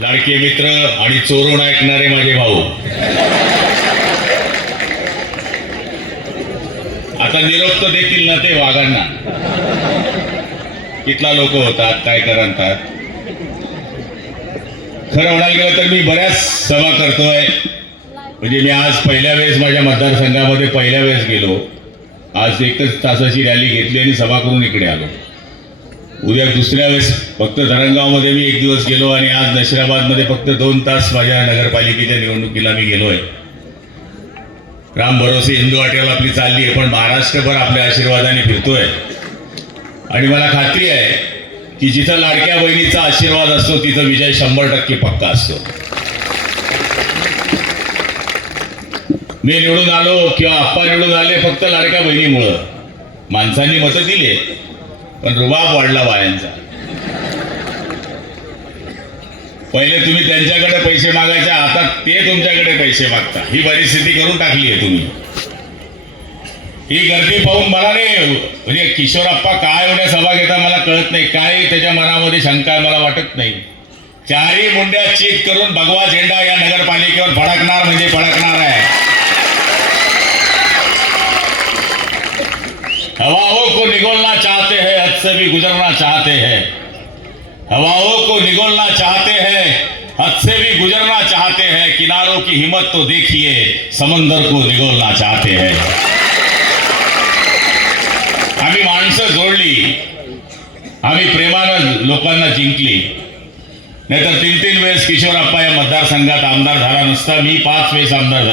लाडके मित्र आणि चोरून ऐकणारे माझे भाऊ. आता निरोप तर देतील ना ते वाघांना. कितला लोक होतात काय करतात? खरं म्हणायला गेलं तर मी बऱ्याच सभा करतोय. म्हणजे मी आज पहिल्या वेळेस माझ्या मतदारसंघामध्ये पहिल्या वेळेस गेलो. आज एकच तासाची रॅली घेतली आणि सभा करून इकडे आलो. उद्या दुसऱ्या वेळेस फक्त धरणगावमध्ये मी एक दिवस गेलो आणि आज नशिराबादमध्ये फक्त दोन तास माझ्या नगरपालिकेच्या निवडणुकीला मी गेलोय. राम भरोसे हिंदू वाटेल आपली चालली आहे पण महाराष्ट्रभर आपल्या आशीर्वादाने फिरतोय. आणि मला खात्री आहे की जिथं लाडक्या बहिणीचा आशीर्वाद असतो तिथं विजय शंभर टक्के पक्का असतो. मी निवडून आलो किंवा आप्पा निवडून आले फक्त लाडक्या बहिणीमुळं. माणसांनी मतं दिले पण रुबाब वाढला बायांचा. पहिले तुम्ही त्यांच्याकडे पैसे मागायचे आता ते तुमच्याकडे पैसे मागता. ही परिस्थिती करून टाकली आहे तुम्ही. ही गर्दी पाहून मला नाही म्हणजे किशोरप्पा काय एवढ्या सभा घेता मला कळत नाही. काय त्याच्या मनामध्ये शंका मला वाटत नाही. चारही मुंड्या चीत करून भगवा झेंडा या नगरपालिकेवर फडकणार म्हणजे फडकणार आहे. हवा हो को निगोलना चाहते हैं से भी गुजरना चाहते हैं। हवाओं को निगोलना चाहते हैं, हद से भी गुजरना चाहते हैं। किनारों की हिम्मत तो देखिए, समंदर को निगोलना चाहते हैं। आम्ही माणसं जोडली, आम्ही प्रेमानं लोकांना जिंकली। नाहीतर तीन तीन वेळेस किशोरप्पा या मतदारसंघात आमदार झाला नसता, मी पाच वेळेस आमदार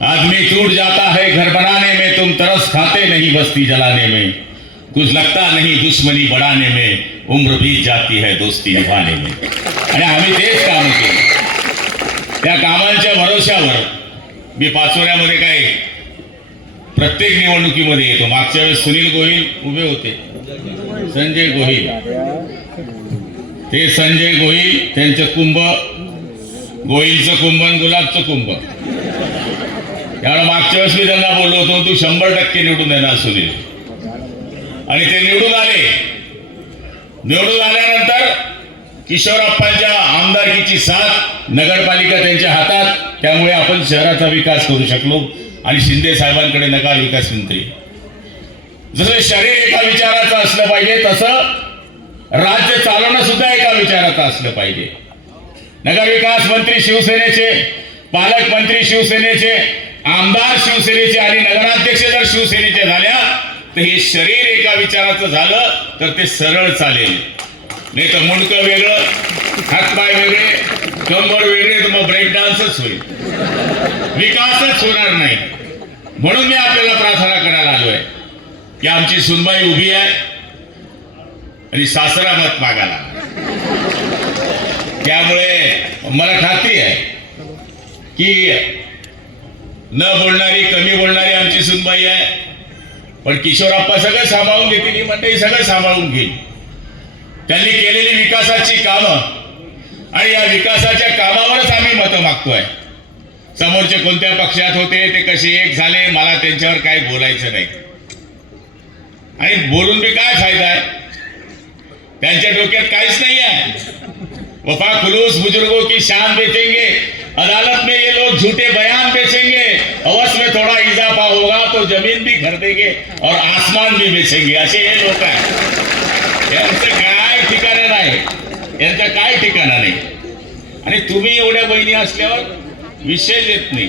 आदमी टूट जाता है घर बनाने में तुम तरस खाते नहीं बस्ती जलाने में। कुछ लगता नहीं दुश्मनी बढ़ाने में उम्र बीत जाती है दोस्ती निभाने में। आणि आम्ही तेच काम केले त्या कामांच्या भरोश्यावर। मी पाचोऱ्यामध्ये काय प्रत्येक निवडणुकीमध्ये येतो. मागच्या वेळेस सुनील गोहिल उभे होते. संजय गोहिल. ते संजय गोहिल त्यांचं कुंभ गोईचं कुंभ आणि गुलाबचं कुंभ त्यामुळे मागच्या वेळेस मी त्यांना बोललो होतो तू शंभर टक्के निवडून येणार सुनील. आणि ते निवडून आले. निवडून आल्यानंतर किशोरप्पांच्या आमदारकीची साथ नगरपालिका त्यांच्या हातात त्यामुळे आपण शहराचा विकास करू शकलो आणि शिंदे साहेबांकडे नकार विकास मंत्री. जसं शरीर एका विचाराचं असलं पाहिजे तसं राज्य चालवणं सुद्धा एका विचाराचं असलं पाहिजे. नगरविकास मंत्री शिवसेनेचे पालकमंत्री शिवसेनेचे आमदार शिवसेनेचे आणि नगराध्यक्ष जर शिवसेनेचे झाल्या तर हे शरीर एका विचाराचं झालं तर ते सरळ चालेल. नाही तर मुंडकं वेगळं हातपाय वेगळे कंबर वेगळे तर मग ब्रेक डान्सच होईल. विकासच होणार नाही. म्हणून मी आपल्याला प्रार्थना करायला आलोय. की आमची सुनबाई उभी आहे आणि सासरा मत मागायला त्यामुळे मला खात्री आहे की न बोलणारी कमी बोलणारी आमची सुनबाई आहे. पण किशोरप्पा सगळं सांभाळून घेतील ही मंडळी सगळं सांभाळून घेईल. त्यांनी केलेली विकासाची कामं आणि या विकासाच्या कामावरच आम्ही मतं मागतोय. समोरचे कोणत्या पक्षात होते ते कसे एक झाले मला त्यांच्यावर काही बोलायचं नाही. आणि बोलून बी काय फायदा आहे? त्यांच्या डोक्यात काहीच नाही आहे. वफा खुलूस बुजुर्गों की शान बेचेंगे। अदालत में ये लोग झूठे बयान बेचेंगे। अवश्य में थोड़ा इजाफा होगा तो जमीन भी खरीदेंगे और आसमान भी बेचेंगे। असे हे। लोक आहे यांचं काय ठिकाणं नाही। यांचं काय ठिकाणा नाही? आणि तुम्ही एवढ्या बहिणी असल्यावर विषय येत नाही।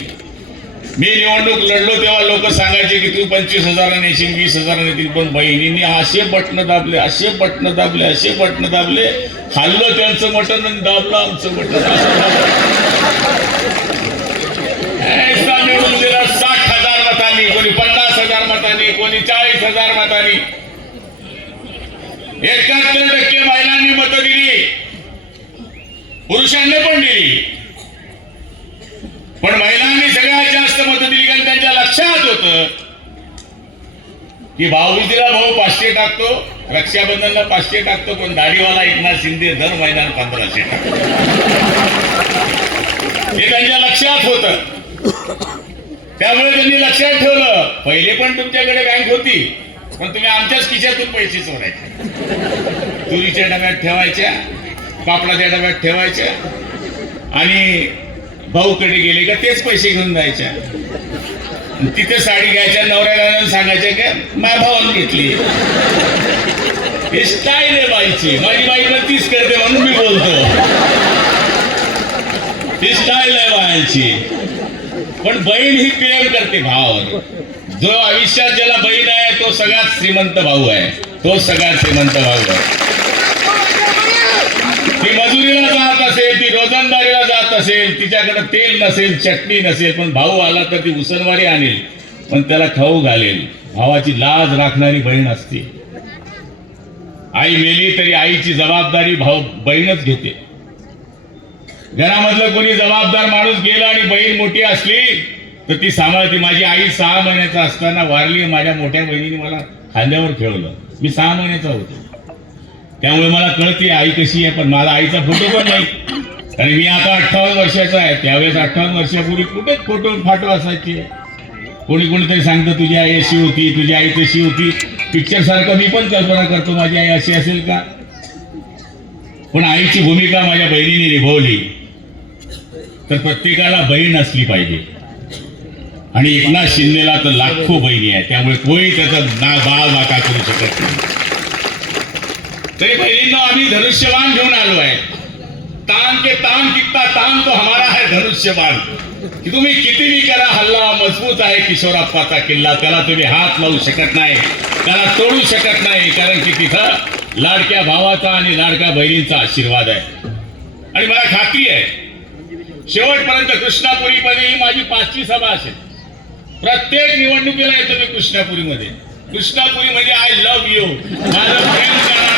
मी निवडणूक लढलो तेव्हा लोक सांगायचे की तू पंचवीस हजाराने येशील वीस हजाराने येतील पण बहिणींनी असे बटणं दाबले असे बटणं दाबले असे बटणं दाबले. खाल्लं त्यांचं मटण आणि दाबलं आमचं मटण निवडून दिला साठ हजार मतांनी कोणी पन्नास हजार मतांनी कोणी चाळीस हजार मतांनी. एकाहत्तर टक्के महिलांनी मतं दिली. पुरुषांनी पण दिली पण महिलांनी सगळ्यात जास्त मतं दिली कारण त्यांच्या लक्षात होतं की भाऊबीजीला भाऊ पाचशे टाकतो रक्षाबंधनला पाचशे टाकतो पण दाढीवाला एकनाथ शिंदे दर महिन्याला पंधराशे टाकतो. हे त्यांच्या लक्षात होतं. त्यामुळे त्यांनी लक्षात ठेवलं. पहिले पण तुमच्याकडे बँक होती पण तुम्ही आमच्याच खिशातून पैसे चोरायचे तुरीच्या डब्यात ठेवायच्या पापडाच्या डब्यात ठेवायच्या आणि भाऊकडे गेले का तेच पैसे घेऊन जायच्या. तिथे साडी घ्यायच्या नवऱ्याला सांगायचे सांगायच्या का माझ्या भावानं घेतली. हे स्टाईल आहे बाईची. माझी बाई पण तीच करते म्हणून मी बोलतो. ही स्टाईल आहे बायांची. पण बहीण ही प्रेम करते भावावर. जो आयुष्यात ज्याला बहीण आहे तो सगळ्यात श्रीमंत भाऊ आहे. तो सगळ्यात श्रीमंत भाऊ आहे. ती मजुरीला जात असेल ती रोजंदारीला जात असेल तिच्याकडे तेल नसेल चटणी नसेल पण भाऊ आला तर ती उसनवारी आणेल पण त्याला खाऊ घालेल. भावाची लाज राखणारी बहीण असते. आई मेली तरी आईची जबाबदारी भाऊ बहीणच घेते. घरामधलं कोणी जबाबदार माणूस गेला आणि बहीण मोठी असली तर ती सांभाळते. माझी आई सहा महिन्याचा असताना वारली माझ्या मोठ्या बहिणीने मला खांद्यावर खेळवलं मी सहा महिन्याचा होतो. त्यामुळे मला कळते आई कशी आहे पण मला आईचा फोटो पण नाही. आणि मी आता अठ्ठावन्न वर्षाचा आहे. त्यावेळेस अठ्ठावन्न वर्षापूर्वी कुठेच फोटो फाटो असायचे. कोणी कोणीतरी सांगतं तुझी आई अशी होती तुझी आई तशी होती. पिक्चर सारखं मी पण कल्पना करतो माझी आई अशी असेल का? पण आईची भूमिका माझ्या बहिणीने निभावली. तर प्रत्येकाला बहीण असली पाहिजे. आणि एकनाथ शिंदेला तर लाखो बहिणी आहे त्यामुळे कोणी त्याचा ना बाळ नाका करू शकत नाही. तरी बहिणींना आम्ही धनुष्यबाण घेऊन आलो आहे ताण के ताण कितना ताण तो हमारा है धनुष्यबाण। की तुम्ही कितीही करा हल्ला मजबूत आहे किशोराप्पाचा किल्ला त्याला तुम्ही हात लावू शकत नाही त्याला तोडू शकत नाही कारण की तिथं लाडक्या भावाचा आणि लाडक्या बहिणींचा आशीर्वाद आहे आणि मला खात्री आहे शेवटपर्यंत कृष्णापुरीमध्ये ही माझी पाचवी सभा असेल। प्रत्येक निवडणुकीला येतो मी कृष्णापुरीमध्ये। कृष्णापुरी म्हणजे आय लव्ह यू माझं प्रेम करा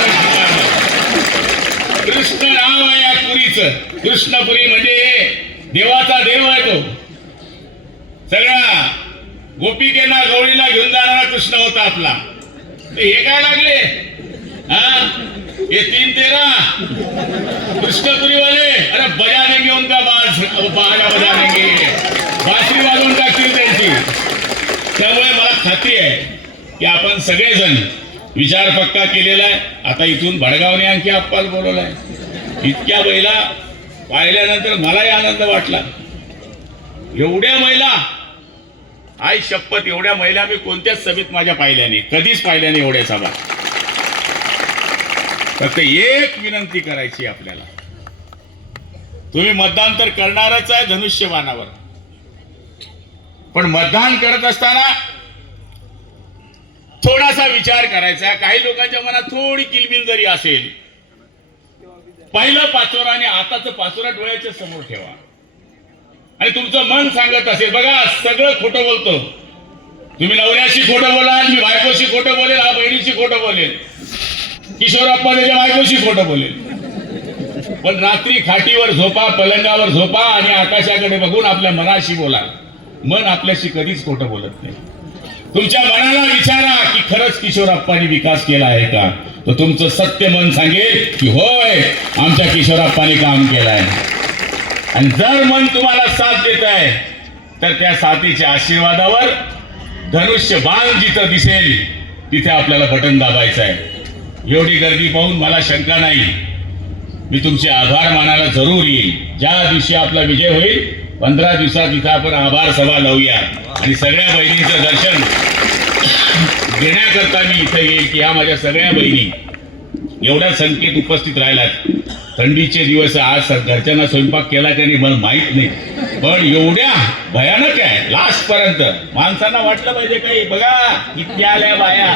कृष्ण नाव आहे या पुरीच. कृष्णपुरी म्हणजे देवाचा देव आहे तो. सगळा गोपिकेना गवळीला घेऊन जाणारा कृष्ण होता आपला. हे काय लागले? हा? हे तीन तेरा? कृष्णपुरी वाले अरे बजा देंगे उनका बाज बाजा बजा देंगे बासरी वाजवून टाकतील त्यांची. त्यामुळे मला खात्री आहे की आपण सगळेजण विचार पक्का केलेला आहे आता इथून भडगावने आणखी अप्पाल बोलवलाय. इतक्या महिला पाहिल्यानंतर मलाही आनंद वाटला. एवढ्या महिला आई शपथ एवढ्या महिला मी कोणत्याच सभेत माझ्या पाहिल्या नाही. कधीच पाहिल्या नाही एवढ्या सभा. फक्त एक विनंती करायची आपल्याला. तुम्ही मतदान तर करणारच आहे धनुष्यबाणावर. पण मतदान करत असताना थोडासा विचार करायचा. काही लोकांच्या मनात थोडी किलबिल जरी असेल पहिलं पाचोरा आणि आताचं पाचोरा डोळ्याच्या समोर ठेवा. आणि तुमचं मन सांगत असेल बघा सगळं खोटं बोलतो. तुम्ही नवऱ्याशी खोटं बोलाल मी बायकोशी खोटं बोलेल हा बहिणीशी खोटं बोलेल. किशोरप्पा त्याच्या बायकोशी खोटं बोलेल. पण रात्री खाटीवर झोपा पलंगावर झोपा आणि आकाशाकडे बघून आपल्या मनाशी बोला. मन आपल्याशी कधीच खोटं बोलत नाही. तुमच्या मनाला विचारा की खरंच किशोरप्पानी विकास केला आहे का? तर तुमचं सत्य मन सांगेल की होय आमच्या किशोरप्पांनी काम केलं आहे आणि जर मन तुम्हाला साथ देत आहे तर त्या साथीच्या आशीर्वादावर धनुष्य बाण जिथं दिसेल तिथे आपल्याला बटन दाबायचं आहे. एवढी गर्दी पाहून मला शंका नाही. मी तुमचे आभार मानायला जरूर येईल. ज्या दिवशी आपला विजय होईल पंधरा दिवसात इथं आपण आभार सभा लावूया. आणि सगळ्या बहिणींचं दर्शन घेण्याकरता मी इथं येईल की ह्या माझ्या सगळ्या बहिणी एवढ्या संख्येत उपस्थित राहिल्यात थंडीचे दिवस आज घरच्यांना स्वयंपाक केला की नाही मला माहीत नाही. पण एवढ्या भयानक आहे लास्ट पर्यंत. माणसांना वाटलं पाहिजे काही बघा इतक्या आल्या बाया.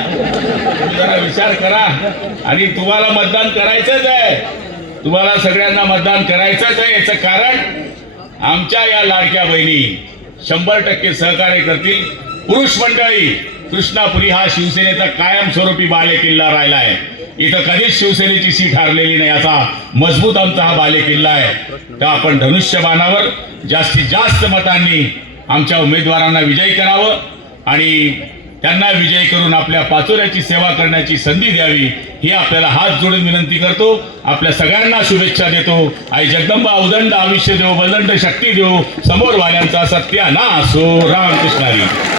जरा विचार करा. आणि तुम्हाला मतदान करायचंच आहे. तुम्हाला सगळ्यांना मतदान करायचंच आहे याचं कारण आमच्या या लाडक्या बहिणी शंभर टक्के सहकार्य करतील. पुरुष मंडळी कृष्णापुरी हा शिवसेनेचा कायमस्वरूपी बाले किल्ला राहिला आहे इथं कधीच शिवसेनेची सीट हारलेली नाही असा मजबूत आमचा हा बाले किल्ला आहे. तर आपण धनुष्यबाणावर जास्तीत जास्त मतांनी आमच्या उमेदवारांना विजयी करावं आणि त्यांना विजय करून आपल्या पाचोऱ्याची सेवा करण्याची संधी द्यावी ही आपल्याला हात जोडून विनंती करतो. आपल्या सगळ्यांना शुभेच्छा देतो. आई जगदंबा उदंड आयुष्य देव बलंड शक्ती देव समोर वाल्यांचा सत्या ना सो हो, रामकृष्णारी